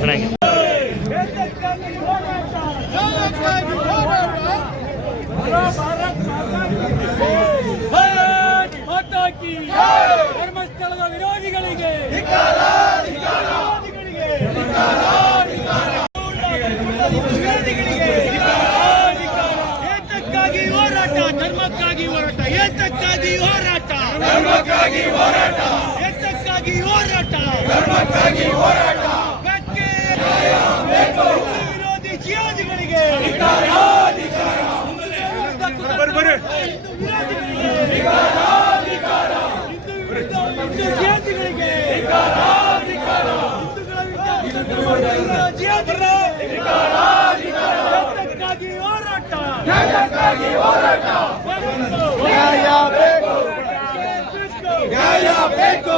ಚೆನ್ನಾಗಿದೆ ಭಾರತ್ ಮಾತಾ ಕಿ ಧರ್ಮಸ್ಥಳದ ವಿರೋಧಿಗಳಿಗೆ ವಿರೋಧಿಗಳಿಗೆ ಏತಕ್ಕಾಗಿ ಹೋರಾಟ ಧರ್ಮಕ್ಕಾಗಿ ಹೋರಾಟ ಏತಕ್ಕಾಗಿ ಹೋರಾಟ ಧರ್ಮಕ್ಕಾಗಿ ಹೋರಾಟ ಏತಕ್ಕಾಗಿ ಹೋರಾಟ ಧರ್ಮಕ್ಕಾಗಿ ಹೋರಾಟ ಹೋರಾಟ. ನ್ಯಾಯ ಬೇಕು. ನ್ಯಾಯ ಬೇಕು.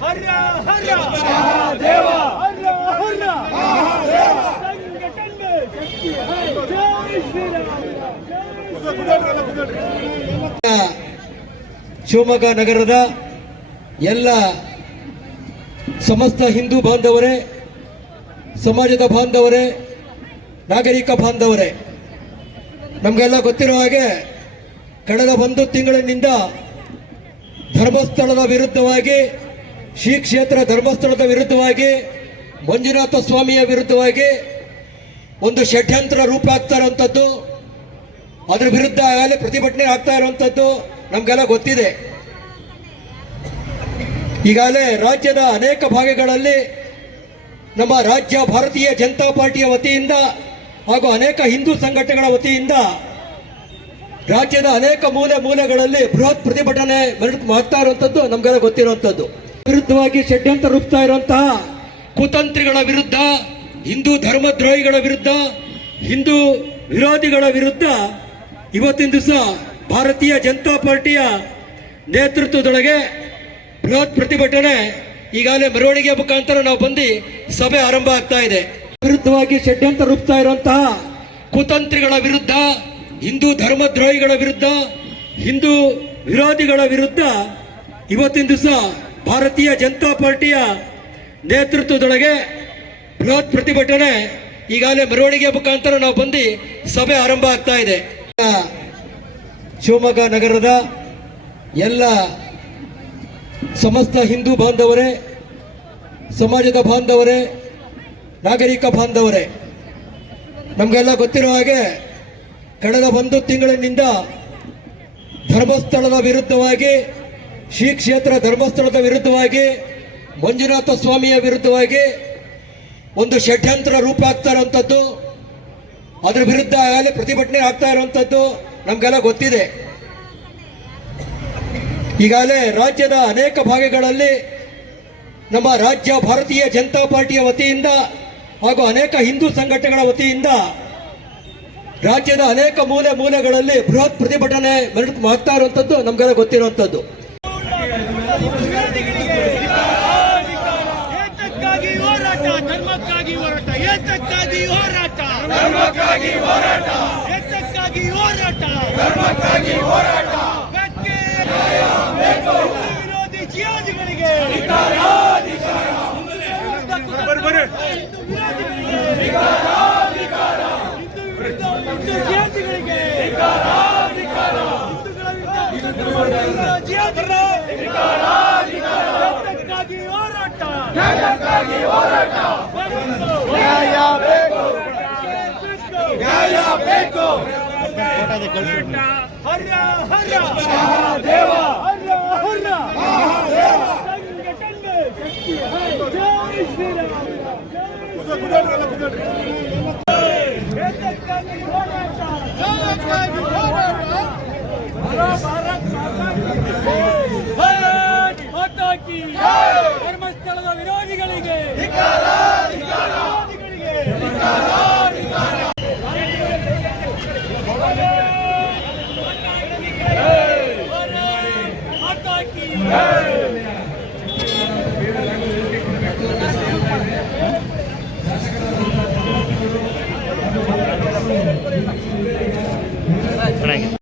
ಹರ್ಯ ಹರ್ಯ ದೇವ ಹರ್ಯ ಹರ್ಯ ಸಂಘಟನೆ ಶಕ್ತಿ ಜೈ ಶ್ರೀರಾಮ್ ಶಿವಮೊಗ್ಗ ನಗರದ ಎಲ್ಲ ಸಮಸ್ತ ಹಿಂದೂ ಬಾಂಧವರೇ ಸಮಾಜದ ಬಾಂಧವರೇ ನಾಗರಿಕ ಬಾಂಧವರೇ, ನಮಗೆಲ್ಲ ಗೊತ್ತಿರೋ ಹಾಗೆ ಕಳೆದ ಒಂದು ತಿಂಗಳಿನಿಂದ ಧರ್ಮಸ್ಥಳದ ವಿರುದ್ಧವಾಗಿ, ಶ್ರೀ ಕ್ಷೇತ್ರ ಧರ್ಮಸ್ಥಳದ ವಿರುದ್ಧವಾಗಿ, ಮಂಜುನಾಥ ಸ್ವಾಮಿಯ ವಿರುದ್ಧವಾಗಿ ಒಂದು ಷಡ್ಯಂತ್ರ ರೂಪ ಆಗ್ತಾ ಇರುವಂಥದ್ದು, ಅದ್ರ ವಿರುದ್ಧ ಆಗಲೇ ಪ್ರತಿಭಟನೆ ಆಗ್ತಾ ಇರುವಂಥದ್ದು ನಮಗೆಲ್ಲ ಗೊತ್ತಿದೆ. ಈಗಾಗಲೇ ರಾಜ್ಯದ ಅನೇಕ ಭಾಗಗಳಲ್ಲಿ ನಮ್ಮ ರಾಜ್ಯ ಭಾರತೀಯ ಜನತಾ ಪಾರ್ಟಿಯ ವತಿಯಿಂದ ಹಾಗೂ ಅನೇಕ ಹಿಂದೂ ಸಂಘಟನೆಗಳ ವತಿಯಿಂದ ರಾಜ್ಯದ ಅನೇಕ ಮೂಲೆ ಮೂಲೆಗಳಲ್ಲಿ ಬೃಹತ್ ಪ್ರತಿಭಟನೆ ಮಾಡ್ತಾ ಇರುವಂಥದ್ದು ನಮಗೆಲ್ಲ ಗೊತ್ತಿರುವಂಥದ್ದು. ವಿರುದ್ಧವಾಗಿ ಷಡ್ಯಂತ್ರ ರೂಪಿಸ್ತಾ ಇರುವಂತಹ ಕುತಂತ್ರಿಗಳ ವಿರುದ್ಧ, ಹಿಂದೂ ಧರ್ಮದ್ರೋಹಿಗಳ ವಿರುದ್ಧ, ಹಿಂದೂ ವಿರೋಧಿಗಳ ವಿರುದ್ಧ ಇವತ್ತಿನ ದಿವಸ ಭಾರತೀಯ ಜನತಾ ಪಾರ್ಟಿಯ ನೇತೃತ್ವದೊಳಗೆ ಬೃಹತ್ ಪ್ರತಿಭಟನೆ ಈಗಾಗಲೇ ಮೆರವಣಿಗೆ ಮುಖಾಂತರ ನಾವು ಬಂದು ಸಭೆ ಆರಂಭ ಆಗ್ತಾ ಇದೆ. ವಿರುದ್ಧವಾಗಿ ಷಡ್ಯಂತ್ರ ರೂಪ್ತಾ ಇರುವಂತಹ ಕುತಂತ್ರಿಗಳ ವಿರುದ್ಧ, ಹಿಂದೂ ಧರ್ಮದ್ರೋಹಿಗಳ ವಿರುದ್ಧ, ಹಿಂದೂ ವಿರೋಧಿಗಳ ವಿರುದ್ಧ ಇವತ್ತಿನ ದಿವಸ ಭಾರತೀಯ ಜನತಾ ಪಾರ್ಟಿಯ ನೇತೃತ್ವದೊಳಗೆ ಬೃಹತ್ ಪ್ರತಿಭಟನೆ ಈಗಾಗಲೇ ಮೆರವಣಿಗೆ ಮುಖಾಂತರ ನಾವು ಬಂದು ಸಭೆ ಆರಂಭ ಆಗ್ತಾ ಇದೆ. ಶಿವಮೊಗ್ಗ ನಗರದ ಎಲ್ಲ ಸಮಸ್ತ ಹಿಂದೂ ಬಾಂಧವರೇ, ಸಮಾಜದ ಬಾಂಧವರೇ ನಾಗರಿಕ ಬಾಂಧವರೇ, ನಮಗೆಲ್ಲ ಗೊತ್ತಿರೋ ಹಾಗೆ ಕಳೆದ ಒಂದು ತಿಂಗಳಿನಿಂದ ಧರ್ಮಸ್ಥಳದ ವಿರುದ್ಧವಾಗಿ, ಶ್ರೀ ಕ್ಷೇತ್ರ ಧರ್ಮಸ್ಥಳದ ವಿರುದ್ಧವಾಗಿ, ಮಂಜುನಾಥ ಸ್ವಾಮಿಯ ವಿರುದ್ಧವಾಗಿ ಒಂದು ಷಡ್ಯಂತ್ರ ರೂಪ ಆಗ್ತಾ ಇರುವಂಥದ್ದು ಅದರ ವಿರುದ್ಧ ಆಗಲೇ ಪ್ರತಿಭಟನೆ ಆಗ್ತಾ ಇರುವಂಥದ್ದು ನಮಗೆಲ್ಲ ಗೊತ್ತಿದೆ. ಈಗಾಗಲೇ ರಾಜ್ಯದ ಅನೇಕ ಭಾಗಗಳಲ್ಲಿ ನಮ್ಮ ರಾಜ್ಯ ಭಾರತೀಯ ಜನತಾ ಪಾರ್ಟಿಯ ವತಿಯಿಂದ ಹಾಗೂ ಅನೇಕ ಹಿಂದೂ ಸಂಘಟನೆಗಳ ವತಿಯಿಂದ ರಾಜ್ಯದ ಅನೇಕ ಮೂಲೆ ಮೂಲೆಗಳಲ್ಲಿ ಬೃಹತ್ ಪ್ರತಿಭಟನೆ ಮಾಡ್ತಾ ಇರುವಂಥದ್ದು ನಮಗೆಲ್ಲ ಹೋರಾಟ ಏತಕ್ಕಾಗಿ ಹೋರಾಟ. ನ್ಯಾಯಕ್ಕಾಗಿ ಹೋರಾಟ ನ್ಯಾಯಕ್ಕಾಗಿ ಹೋರಾಟ ನ್ಯಾಯ ಬೇಕು ನ್ಯಾಯ ಬೇಕು ಹರ್ಯ ಹರ್ಯ ದೇವ ಹರ್ಯ ಹರ್ಯ ಸಂಘಟನೆ ಶಕ್ತಿ ಜೈ ಶ್ರೀರಾಮ್ ಏತಕ್ಕಾಗಿ ಹೋರಾಟ ಏತಕ್ಕಾಗಿ ಹೋರಾಟ